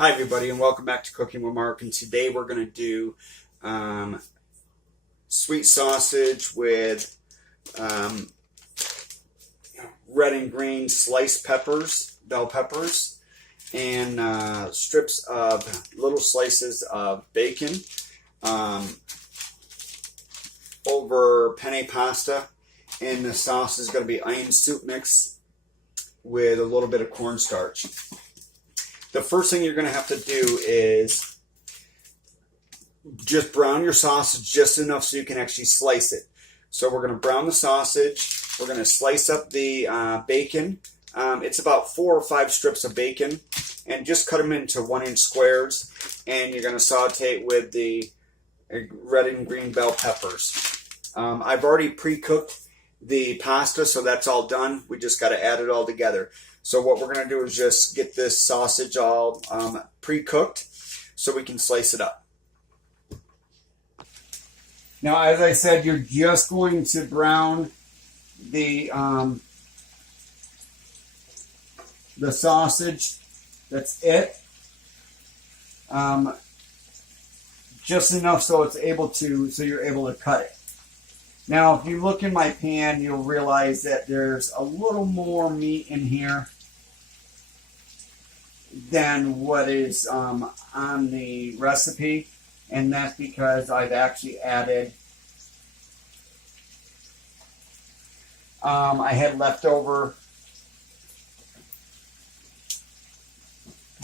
Hi everybody and welcome back to Cooking with Mark, and today we're going to do sweet sausage with red and green sliced peppers, bell peppers, and little slices of bacon over penne pasta, and the sauce is going to be onion soup mix with a little bit of cornstarch. The first thing you're going to have to do is just brown your sausage just enough so you can actually slice it. So we're going to brown the sausage. We're going to slice up the bacon. It's about 4 or 5 strips of bacon, and just cut them into 1-inch squares. And you're going to saute it with the red and green bell peppers. I've already pre-cooked the pasta, so that's all done. We just got to add it all together. So what we're going to do is just get this sausage all pre-cooked so we can slice it up. Now, as I said, you're just going to brown the sausage. That's it. Just enough so you're able to cut it. Now, if you look in my pan, you'll realize that there's a little more meat in here than what is on the recipe, and that's because I've actually added, I had leftover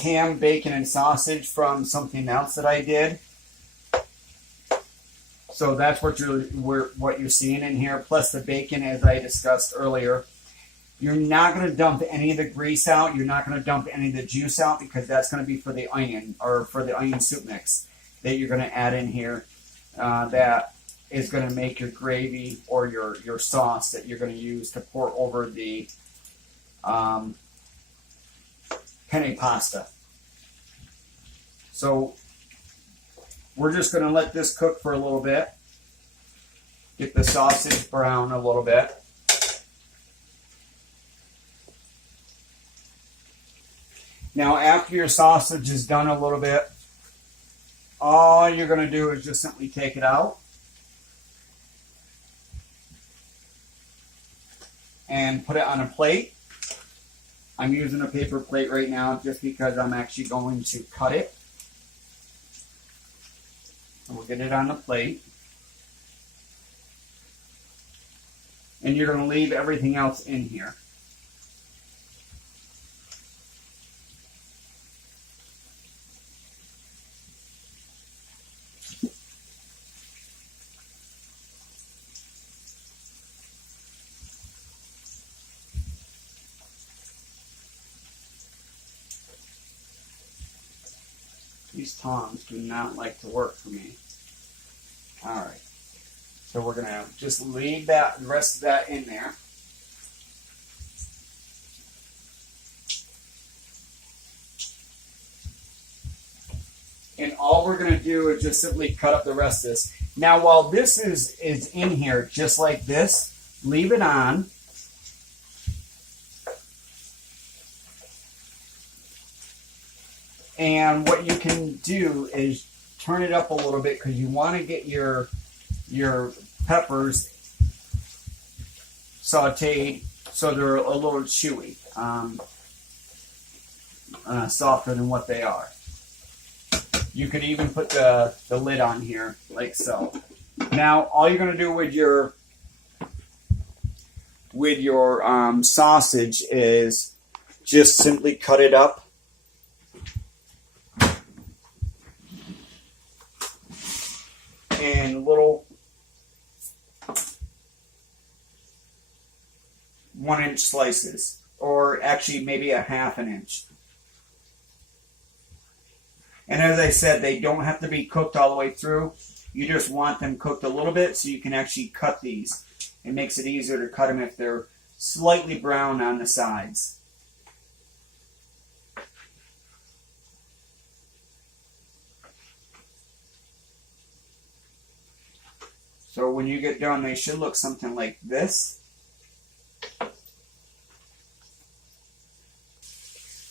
ham, bacon, and sausage from something else that I did. So that's what you're seeing in here, plus the bacon, as I discussed earlier. You're not going to dump any of the grease out. You're not going to dump any of the juice out, because that's going to be for the onion, or for the onion soup mix that you're going to add in here. That is going to make your gravy or your sauce that you're going to use to pour over the penne pasta. So we're just going to let this cook for a little bit. Get the sausage brown a little bit. Now, after your sausage is done a little bit, all you're going to do is just simply take it out and put it on a plate. I'm using a paper plate right now just because I'm actually going to cut it. We'll get it on the plate. And you're going to leave everything else in here. These tongs do not like to work for me. Alright, so we're going to just leave the rest of that in there. And all we're going to do is just simply cut up the rest of this. Now, while this is in here, just like this, leave it on. And what you can do is turn it up a little bit, because you want to get your peppers sauteed so they're a little chewy, softer than what they are. You could even put the lid on here like so. Now, all you're going to do with your sausage is just simply cut it up. In little 1-inch slices, or actually maybe a 1/2 inch. And as I said, they don't have to be cooked all the way through. You just want them cooked a little bit so you can actually cut these. It makes it easier to cut them if they're slightly brown on the sides. So when you get done, they should look something like this.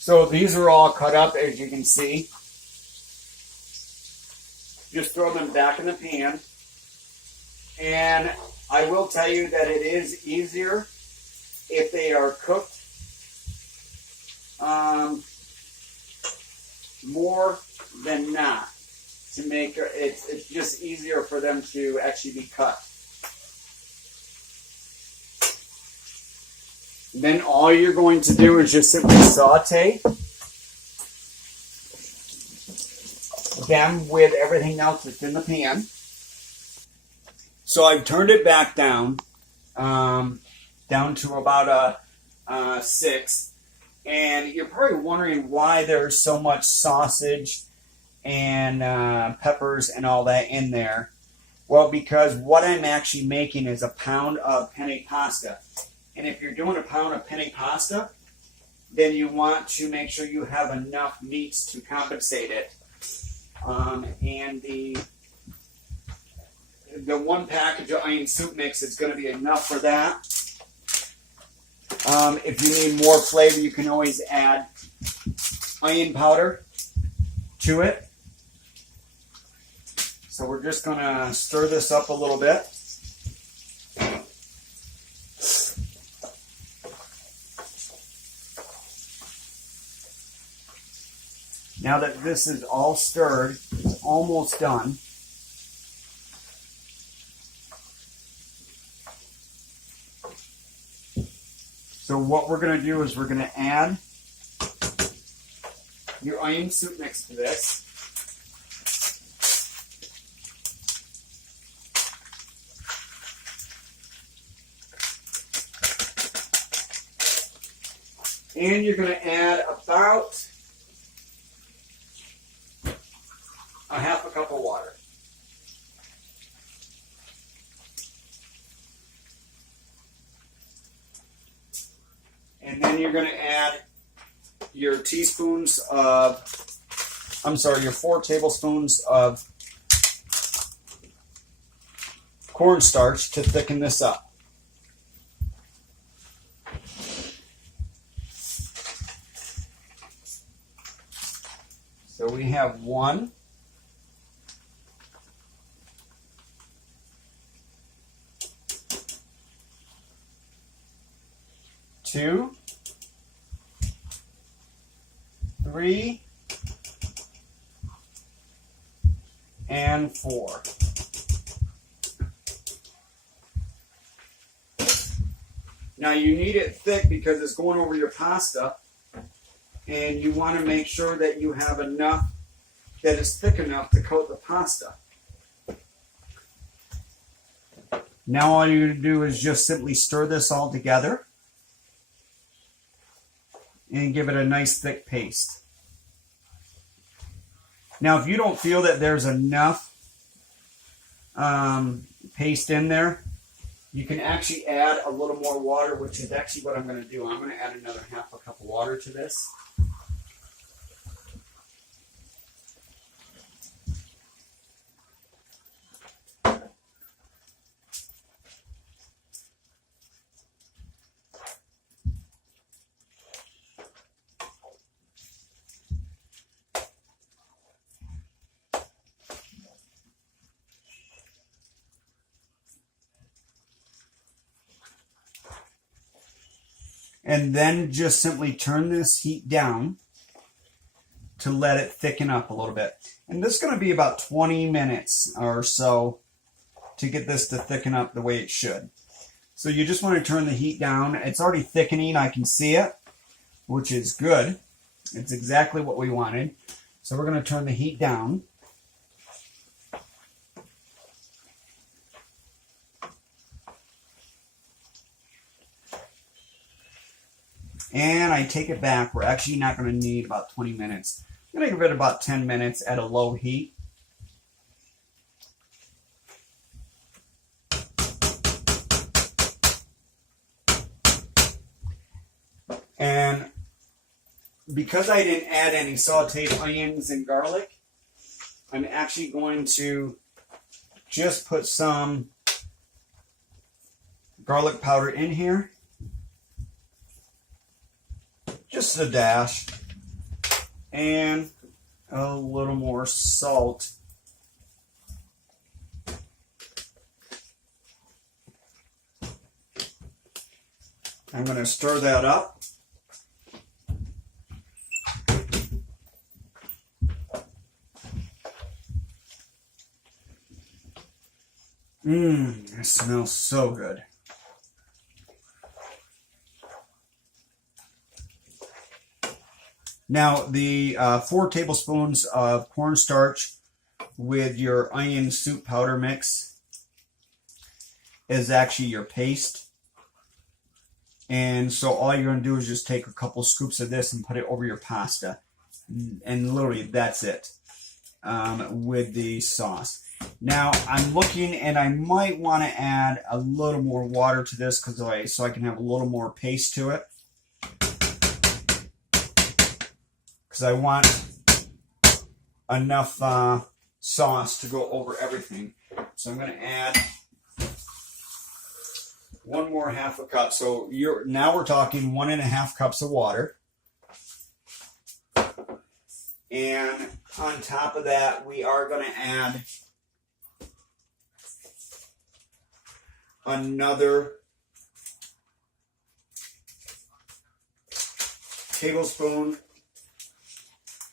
So these are all cut up, as you can see. Just throw them back in the pan. And I will tell you that it is easier if they are cooked more than not. To make it's just easier for them to actually be cut. Then all you're going to do is just simply saute them with everything else that's in the pan. So I've turned it back down to about a 6. And you're probably wondering why there's so much sausage and peppers and all that in there. Well, because what I'm actually making is a pound of penne pasta. And if you're doing a pound of penne pasta, then you want to make sure you have enough meats to compensate it. And the 1 package of onion soup mix is going to be enough for that. If you need more flavor, you can always add onion powder to it. So we're just going to stir this up a little bit. Now that this is all stirred, it's almost done. So what we're going to do is we're going to add your onion soup mix to this. And you're going to add about a half a cup of water. And then you're going to add your your 4 tablespoons of cornstarch to thicken this up. So we have 1, 2, 3, and 4. Now you need it thick because it's going over your pasta, and you want to make sure that you have enough that is thick enough to coat the pasta. Now all you do is just simply stir this all together and give it a nice thick paste. Now if you don't feel that there's enough paste in there, you can actually add a little more water, which is actually what I'm going to do. I'm going to add another half a cup of water to this. And then just simply turn this heat down to let it thicken up a little bit. And this is going to be about 20 minutes or so to get this to thicken up the way it should. So you just want to turn the heat down. It's already thickening. I can see it, which is good. It's exactly what we wanted. So we're going to turn the heat down. And I take it back. We're actually not going to need about 20 minutes. I'm going to give it about 10 minutes at a low heat. And because I didn't add any sauteed onions and garlic, I'm actually going to just put some garlic powder in here. Just a dash. and a little more salt. I'm going to stir that up. It smells so good. Now, the 4 tablespoons of cornstarch with your onion soup powder mix is actually your paste. And so all you're going to do is just take a couple scoops of this and put it over your pasta. And literally, that's it with the sauce. Now, I'm looking, and I might want to add a little more water to this so I can have a little more paste to it. Because I want enough sauce to go over everything. So I'm going to add one more half a cup. So now we're talking 1.5 cups of water. And on top of that, we are going to add another tablespoon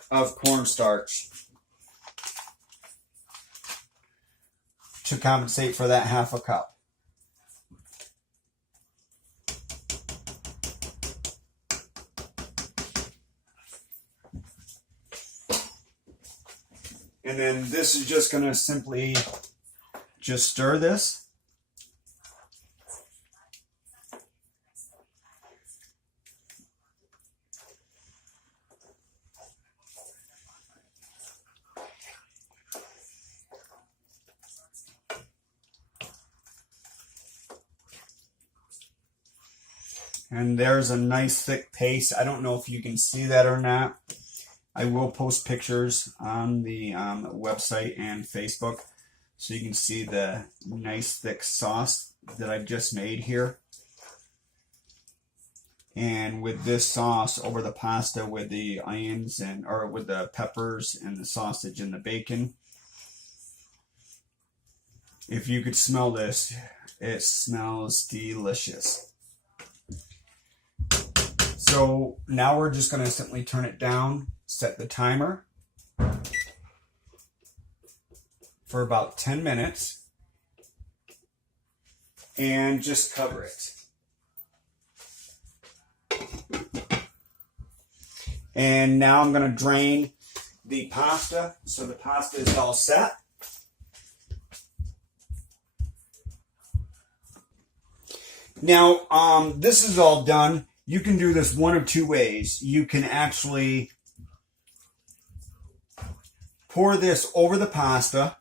of cornstarch to compensate for that half a cup. And then this is just going to simply just stir this. And there's a nice thick paste. I don't know if you can see that or not. I will post pictures on the website and Facebook so you can see the nice thick sauce that I just made here. And with this sauce over the pasta with the onions or with the peppers and the sausage and the bacon. If you could smell this, it smells delicious. So now we're just going to simply turn it down, set the timer for about 10 minutes, and just cover it. And now I'm going to drain the pasta, so the pasta is all set. Now, this is all done. You can do this one of two ways. You can actually pour this over the pasta,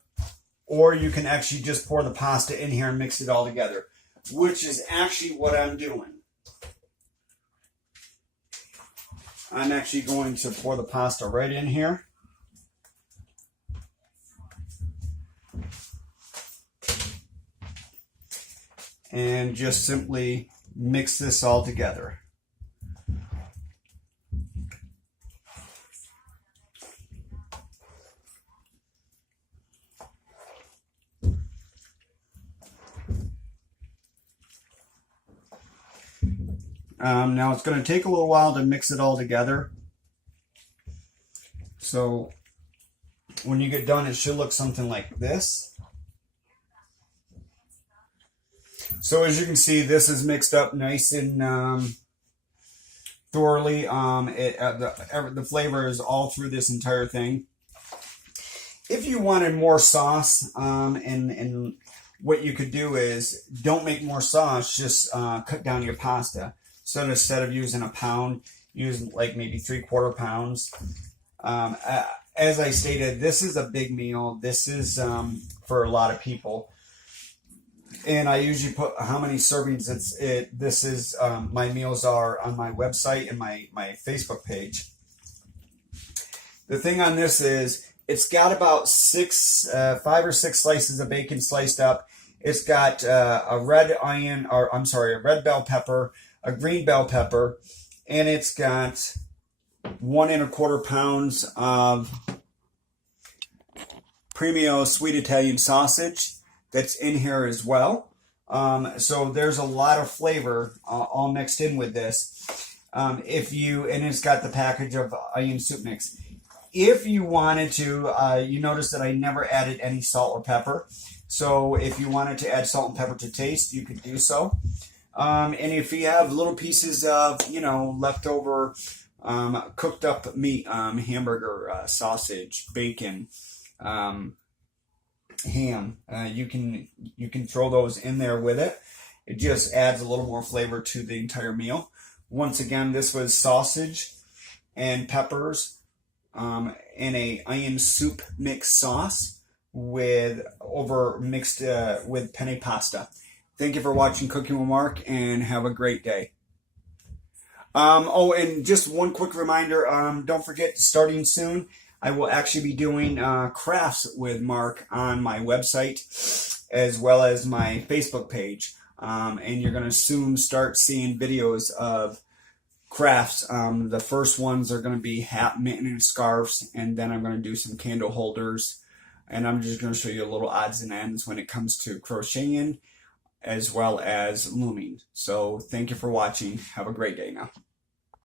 or you can actually just pour the pasta in here and mix it all together, which is actually what I'm doing. I'm actually going to pour the pasta right in here. And just simply mix this all together. Now it's going to take a little while to mix it all together. So when you get done, it should look something like this. So as you can see, this is mixed up nice and thoroughly. The flavor is all through this entire thing. If you wanted more sauce, and what you could do is don't make more sauce, just cut down your pasta. So instead of using a pound, use like maybe 3/4 pounds. As I stated, this is a big meal. This is for a lot of people. And I usually put how many servings my meals are on my website and my Facebook page. The thing on this is it's got about 5 or 6 slices of bacon sliced up. It's got a red bell pepper, a green bell pepper, and it's got 1¼ pounds of premium sweet Italian sausage that's in here as well. So there's a lot of flavor all mixed in with this. And it's got the package of onion soup mix. If you wanted to, you notice that I never added any salt or pepper. So if you wanted to add salt and pepper to taste, you could do so. And if you have little pieces of, leftover cooked up meat, hamburger, sausage, bacon, ham, you can throw those in there with it. It just adds a little more flavor to the entire meal. Once again, this was sausage and peppers in a onion soup mix sauce mixed with penne pasta. Thank you for watching Cooking with Mark, and have a great day. And just one quick reminder, don't forget, starting soon, I will actually be doing crafts with Mark on my website as well as my Facebook page. And you're going to soon start seeing videos of crafts. The first ones are going to be hat, mitten, and scarves, and then I'm going to do some candle holders. And I'm just going to show you a little odds and ends when it comes to crocheting as well as looming. So thank you for watching. Have a great day now.